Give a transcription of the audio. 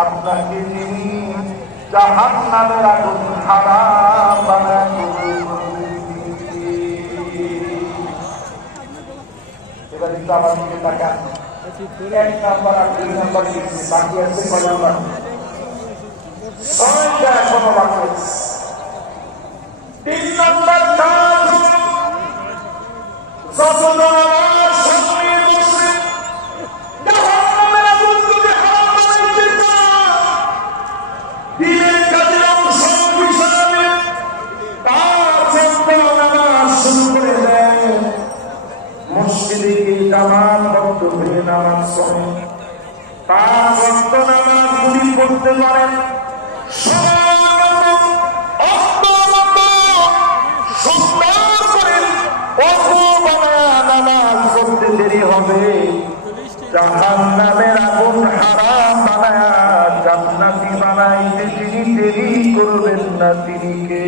আপনাকে যিনি জাহান্নামের আগুন হারাম বানায় এবার একটু আমার দিকে তাকান। 1 নাম্বার আর 2 নাম্বার লিখছি, বাকি আছে কয় নাম্বার? 6টা এখনো বাকি আছে। 3 নাম্বার কাজ যত আমার সামনে বসে জাহান্নামের আগুন যদি হারাম বানাইতে চায়, দিনের কাজের অংশ হিসাবে 5 ওয়াক্ত নামাজ শুরু করে দেন। মসজিদে গিয়ে জামাতবদ্ধ হয়ে নামাজ পড়েন, 5 ওয়াক্ত নামাজ যদি পড়তে পারেন, দেরি হবে জাহান্নামের আগুন হারাম বানায় জান্নাতি বানাইতে যিনি দেরি করবেন না তিনি কে?